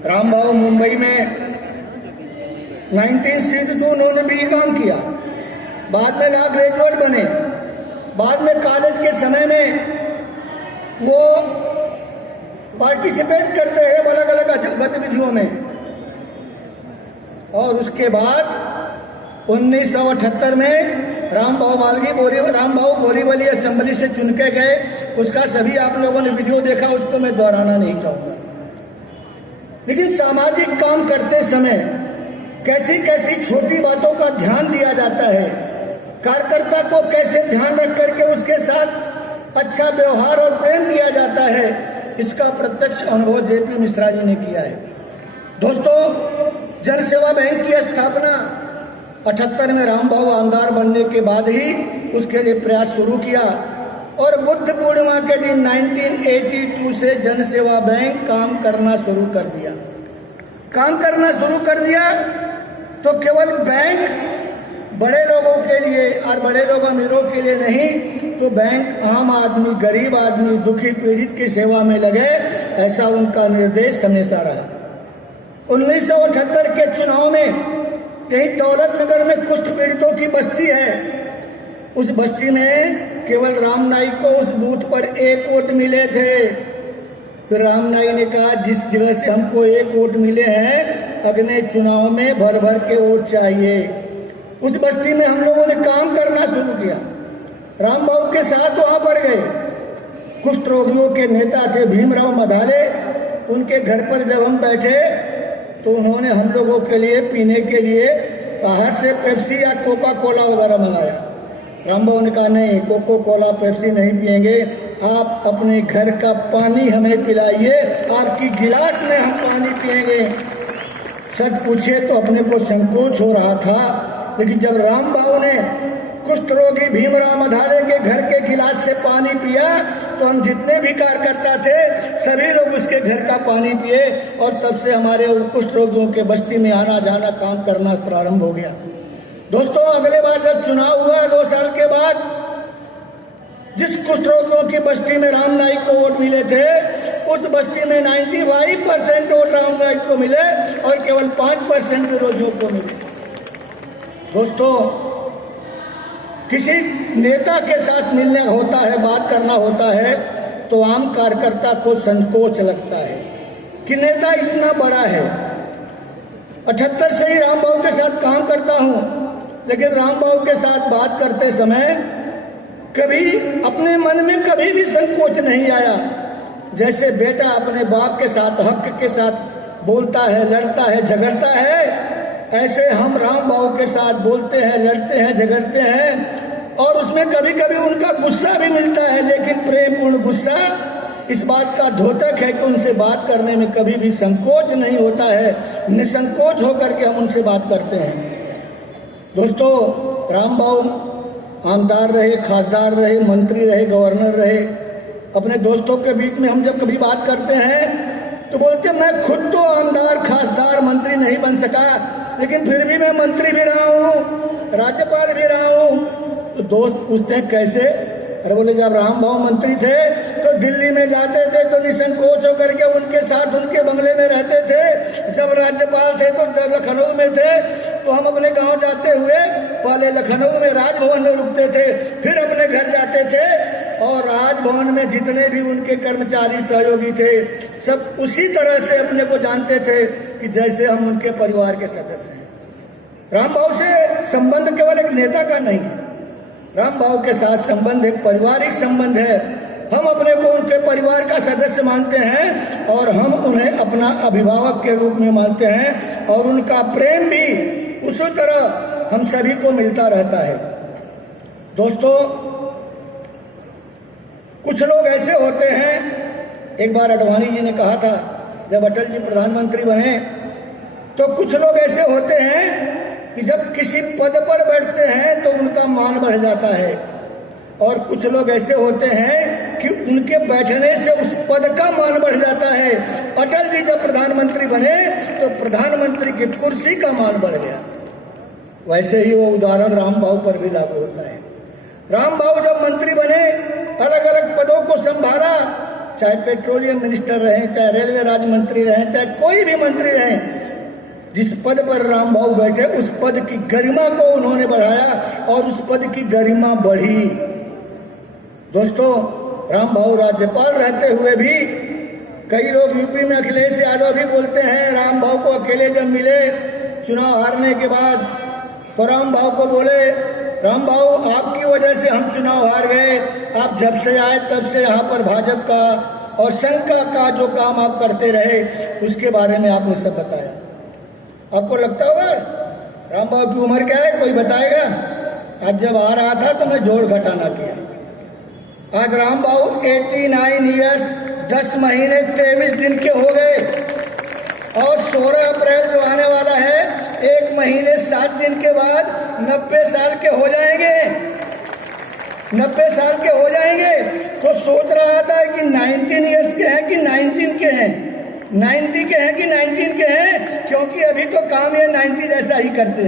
राम भाऊ मुंबई में 1962 उन्होंने भी काम किया, बाद में लॉ ग्रेजुएट बने, बाद में कॉलेज के समय में वो पार्टिसिपेट करते हैं अलग अलग गतिविधियों में, और उसके बाद 1978 में राम भाऊ बोरीवली असेंबली से चुन के गए। उसका सभी आप लोगों ने वीडियो देखा, उसको मैं दोहराना नहीं चाहूंगा। लेकिन सामाजिक काम करते समय कैसी कैसी छोटी बातों का ध्यान दिया जाता है, कार्यकर्ता को कैसे ध्यान रख करके उसके साथ अच्छा व्यवहार और प्रेम किया जाता है, इसका प्रत्यक्ष अनुभव जेपी मिश्रा जी ने किया है। दोस्तों, जनसेवा बैंक की स्थापना 78 में राम भाऊ आमदार बनने के बाद ही उसके लिए प्रयास शुरू किया, और बुद्ध पूर्णिमा के दिन 1982 से जनसेवा बैंक काम करना शुरू कर दिया। तो केवल बैंक बड़े लोगों के लिए और बड़े लोग अमीरों के लिए नहीं, तो बैंक आम आदमी, गरीब आदमी, दुखी पीड़ित की सेवा में लगे, ऐसा उनका निर्देश हमेशा रहा। 1978 के चुनाव में यही दौलत नगर में कुष्ठ पीड़ितों की बस्ती है, उस बस्ती में केवल राम नाईक को उस बूथ पर 1 वोट मिले थे। फिर राम नाईक ने कहा, जिस जगह से हमको 1 वोट मिले हैं, अगले चुनाव में भर भर के वोट चाहिए। उस बस्ती में हम लोगों ने काम करना शुरू किया, राम भाऊ के साथ वहां पर गए। कुष्ठ रोगियों के नेता थे भीमराव मधाले, उनके घर पर जब हम बैठे तो उन्होंने हम लोगों के लिए पीने के लिए बाहर से पेप्सी या कोका कोला वगैरह मंगाया। राम भाऊ ने कहा, नहीं, कोको कोला पेप्सी नहीं पिएंगे, आप अपने घर का पानी हमें पिलाइए, आपकी गिलास में हम पानी पिएंगे। सच पूछे तो अपने को संकोच हो रहा था, लेकिन जब राम भाऊ ने कुष्ठ रोगी भीमराव मधाले के घर के गिलास से पानी पिया, तो हम जितने भी कार्यकर्ता थे सभी लोग उसके घर का पानी पिए, और तब से हमारे कुष्ठ रोगियों के बस्ती में आना जाना काम करना प्रारंभ हो गया। दोस्तों, अगले बार जब चुनाव हुआ 2 साल के बाद, जिस कुष्ठ रोगियों की बस्ती में राम नाईक को वोट मिले थे, उस बस्ती में 95% वोट राम नाईक को मिले और केवल 5% विरोधियों को मिले। दोस्तों, किसी नेता के साथ मिलना होता है, बात करना होता है, तो आम कार्यकर्ता को संकोच लगता है कि नेता इतना बड़ा है। 78 से ही राम भाऊ के साथ काम करता हूं, लेकिन राम भाऊ के साथ बात करते समय कभी अपने मन में कभी भी संकोच नहीं आया। जैसे बेटा अपने बाप के साथ हक के साथ बोलता है, लड़ता है, झगड़ता है, ऐसे हम राम भाऊ के साथ बोलते हैं, लड़ते हैं, झगड़ते हैं, और उसमें कभी कभी उनका गुस्सा भी मिलता है, लेकिन प्रेमपूर्ण गुस्सा इस बात का द्योतक है कि उनसे बात करने में कभी भी संकोच नहीं होता है, निसंकोच होकर के हम उनसे बात करते हैं। दोस्तों, राम भाऊ आमदार रहे, खासदार रहे, मंत्री रहे, गवर्नर रहे। अपने दोस्तों के बीच में हम जब कभी बात करते हैं तो बोलते मैं खुद तो आमदार, खासदार, मंत्री नहीं बन सका, लेकिन फिर भी मैं मंत्री भी रहा हूँ, राज्यपाल भी रहा हूँ। तो दोस्त पूछते हैं कैसे? अरे बोले, जब राम भाऊ मंत्री थे तो दिल्ली में जाते थे तो निसंकोच होकर के उनके साथ उनके बंगले में रहते थे। जब राज्यपाल थे तो लखनऊ में थे, तो हम अपने गांव जाते हुए पहले लखनऊ में राजभवन में रुकते थे, फिर अपने घर जाते थे, और राजभवन में जितने भी उनके कर्मचारी सहयोगी थे सब उसी तरह से अपने को जानते थे कि जैसे हम उनके परिवार के सदस्य हैं। राम भाऊ से संबंध केवल एक नेता का नहीं है, राम भाऊ के साथ संबंध एक पारिवारिक संबंध है। हम अपने को उनके परिवार का सदस्य मानते हैं और हम उन्हें अपना अभिभावक के रूप में मानते हैं, और उनका प्रेम भी उसी तरह हम सभी को मिलता रहता है। दोस्तों, कुछ लोग ऐसे होते हैं, एक बार अडवाणी जी ने कहा था जब अटल जी प्रधानमंत्री बने, तो कुछ लोग ऐसे होते हैं कि जब किसी पद पर बैठते हैं तो उनका मान बढ़ जाता है, और कुछ लोग ऐसे होते हैं कि उनके बैठने से उस पद का मान बढ़ जाता है। अटल जी जब प्रधानमंत्री बने तो प्रधानमंत्री की कुर्सी का मान बढ़ गया। वैसे ही वो उदाहरण राम भाऊ पर भी लागू होता है। राम भाऊ जब मंत्री बने, अलग अलग पदों को संभाला, चाहे पेट्रोलियम मिनिस्टर रहे, चाहे रेलवे राज्य मंत्री रहे, चाहे कोई भी मंत्री रहे, जिस पद पर राम भाऊ बैठे उस पद की गरिमा को उन्होंने बढ़ाया और उस पद की गरिमा बढ़ी। दोस्तों, राम भाऊ राज्यपाल रहते हुए भी कई लोग यूपी में अखिलेश यादव भी बोलते हैं, राम भाऊ को अकेले जब मिले चुनाव हारने के बाद तो राम भाऊ को बोले, राम भाऊ आपकी वजह से हम चुनाव हार गए, आप जब से आए तब से यहाँ पर भाजपा का और शंका का जो काम आप करते रहे उसके बारे में आपने सब बताया। आपको लगता होगा राम भाऊ की उम्र क्या है, कोई बताएगा? आज जब आ रहा था तो मैं जोड़ घटाना किया। आज राम भाऊ 89 ईयर्स 10 महीने 23 दिन के हो गए और 16 अप्रैल जो आने वाला है 1 महीने 7 दिन के बाद 90 साल के हो जाएंगे। 90 साल के हो जाएंगे तो सोच रहा था कि 19 ईयर्स के हैं कि 19 के हैं, 90 के हैं कि 19 के हैं, क्योंकि अभी तो काम ये 90 जैसा ही करते हैं।